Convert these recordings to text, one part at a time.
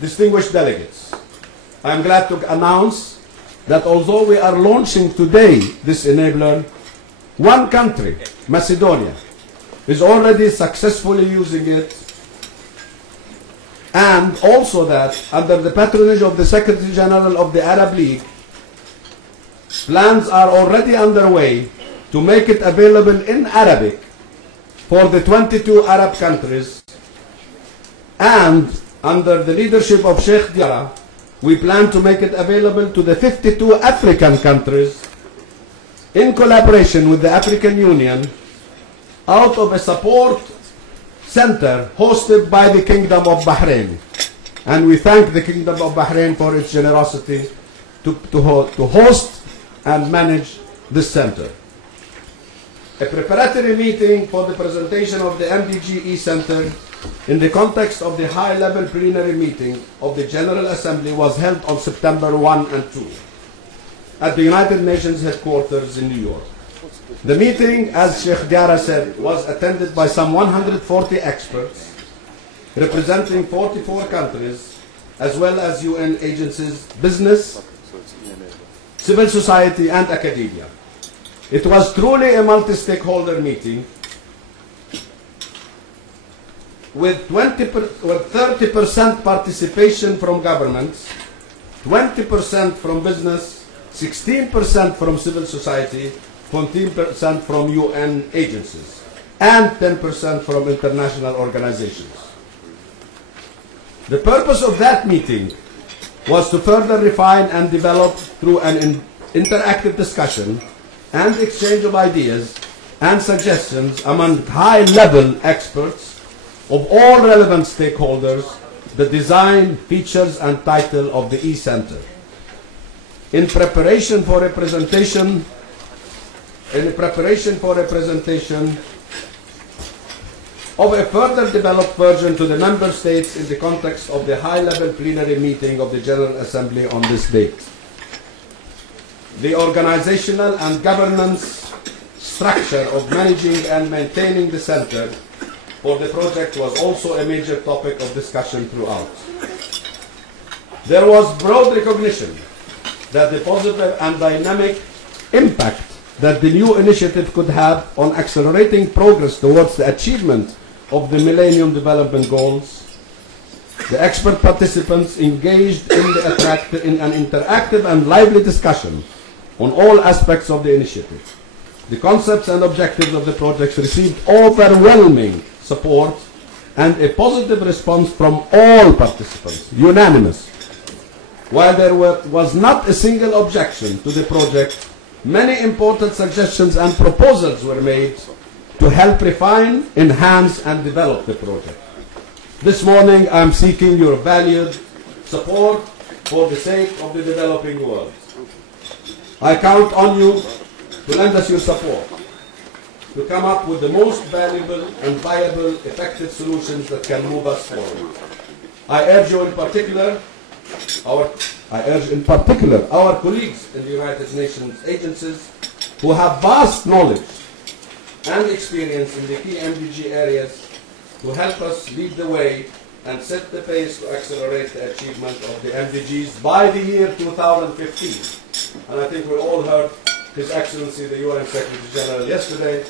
distinguished delegates, I am glad to announce that although we are launching today this enabler, one country, Macedonia, is already successfully using it, and also that under the patronage of the Secretary General of the Arab League, plans are already underway to make it available in Arabic for the 22 Arab countries, and under the leadership of Sheikh Diarra, we plan to make it available to the 52 African countries in collaboration with the African Union out of a support center hosted by the Kingdom of Bahrain. And we thank the Kingdom of Bahrain for its generosity to host and manage this center. A preparatory meeting for the presentation of the MDG Center in the context of the high-level plenary meeting of the General Assembly was held on September 1 and 2 at the United Nations headquarters in New York. The meeting, as Sheikh Diarra said, was attended by some 140 experts representing 44 countries, as well as UN agencies, business, civil society, and academia. It was truly a multi-stakeholder meeting with 30% participation from governments, 20% from business, 16% from civil society, 14% from UN agencies, and 10% from international organizations. The purpose of that meeting was to further refine and develop through an interactive discussion and exchange of ideas and suggestions among high-level experts of all relevant stakeholders the design, features, and title of the E-Center. In preparation for a presentation of a further developed version to the member states in the context of the high-level plenary meeting of the General Assembly on this date. The organizational and governance structure of managing and maintaining the center for the project was also a major topic of discussion throughout. There was broad recognition that the positive and dynamic impact that the new initiative could have on accelerating progress towards the achievement of the Millennium Development Goals. The expert participants engaged in an interactive and lively discussion on all aspects of the initiative. The concepts and objectives of the projects received overwhelming support and a positive response from all participants, unanimous. While there was not a single objection to the project, many important suggestions and proposals were made to help refine, enhance, and develop the project. This morning, I am seeking your valued support for the sake of the developing world. I count on you to lend us your support, to come up with the most valuable and viable, effective solutions that can move us forward. I urge in particular our colleagues in the United Nations agencies who have vast knowledge and experience in the key MDG areas to help us lead the way and set the pace to accelerate the achievement of the MDGs by the year 2015. And I think we all heard His Excellency the UN Secretary General yesterday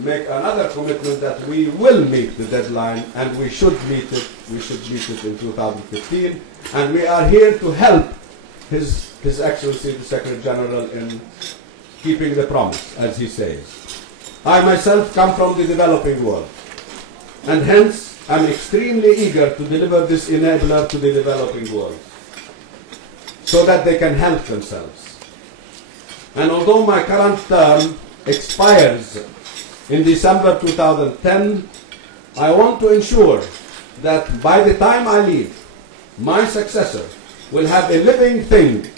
make another commitment that we will meet the deadline, and we should meet it. We should meet it in 2015, and we are here to help His Excellency the Secretary General in keeping the promise, as he says. I myself come from the developing world, and hence I'm extremely eager to deliver this enabler to the developing world, so that they can help themselves. And although my current term expires in December 2010, I want to ensure that by the time I leave, my successor will have a living thing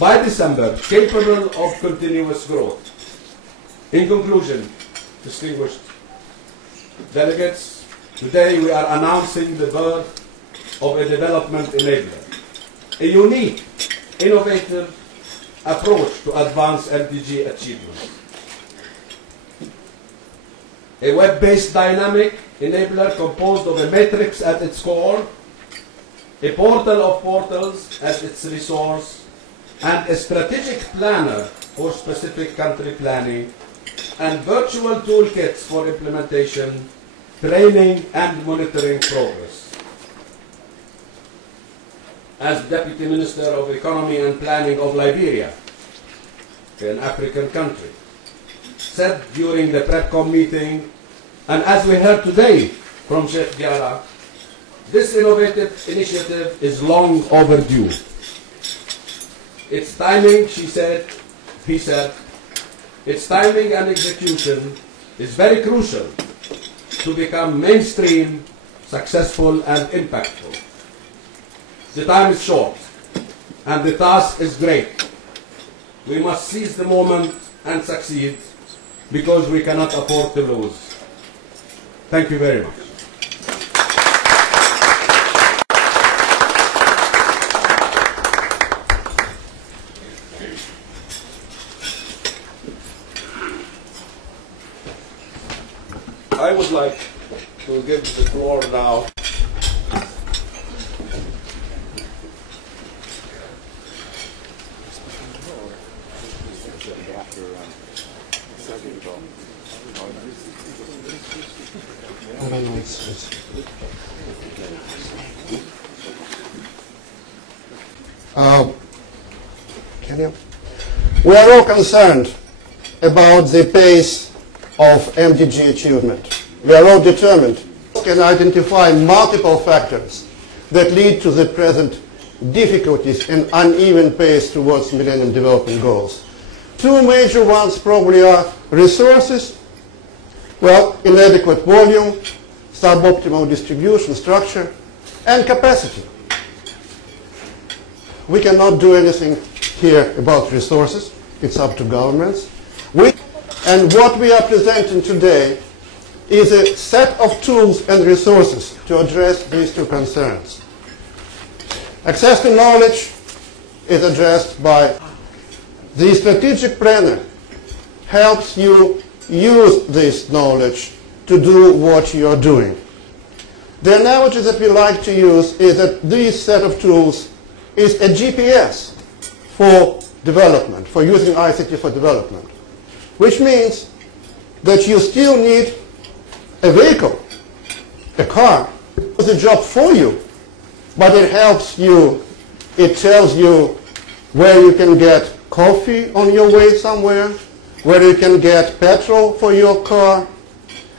by December capable of continuous growth. In conclusion, distinguished delegates, today we are announcing the birth of a development enabler, a unique, innovative approach to advance MDG achievements. A web-based dynamic enabler composed of a matrix at its core, a portal of portals as its resource, and a strategic planner for specific country planning, and virtual toolkits for implementation, training, and monitoring progress. As Deputy Minister of Economy and Planning of Liberia, an African country, said during the PrepCom meeting, and as we heard today from Sheikh Diarra, this innovative initiative is long overdue. Its timing, he said, its timing and execution is very crucial to become mainstream, successful, and impactful. The time is short, and the task is great. We must seize the moment and succeed, because we cannot afford to lose. Thank you very much. I would like to give the floor now we are all concerned about the pace of MDG achievement. We are all determined we can identify multiple factors that lead to the present difficulties and uneven pace towards Millennium Development Goals. Two major ones probably are resources, well, inadequate volume, suboptimal distribution structure, and capacity. We cannot do anything here about resources. It's up to governments. And what we are presenting today is a set of tools and resources to address these two concerns. Access to knowledge is addressed by the strategic planner. Helps you use this knowledge to do what you are doing. The analogy that we like to use is that this set of tools is a GPS for development, for using ICT for development, which means that you still need a vehicle, a car, does the job for you, but it helps you. It tells you where you can get coffee on your way somewhere, where you can get petrol for your car,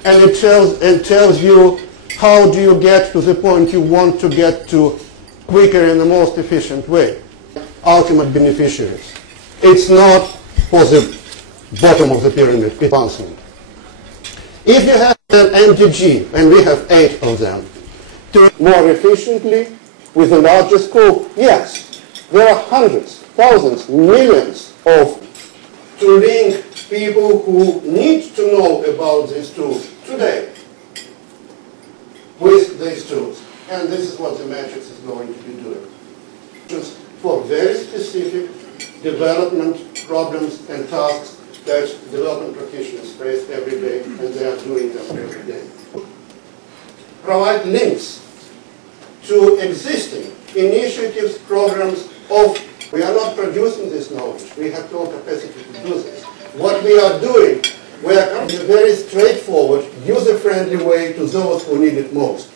and it tells you how do you get to the point you want to get to quicker in the most efficient way. Ultimate beneficiaries. It's not for the bottom of the pyramid advancement. If you have an MDG, and we have 8 of them, to more efficiently with a larger scope, yes, there are hundreds, thousands, millions of to link people who need to know about these tools today with these tools. And this is what the matrix is going to be doing. Just for very specific development problems and tasks that development practitioners face every day, and they are doing them every day. Provide links to existing initiatives, programs of, we are not producing this knowledge, we have no capacity to do this. What we are doing, we are in a very straightforward, user-friendly way to those who need it most.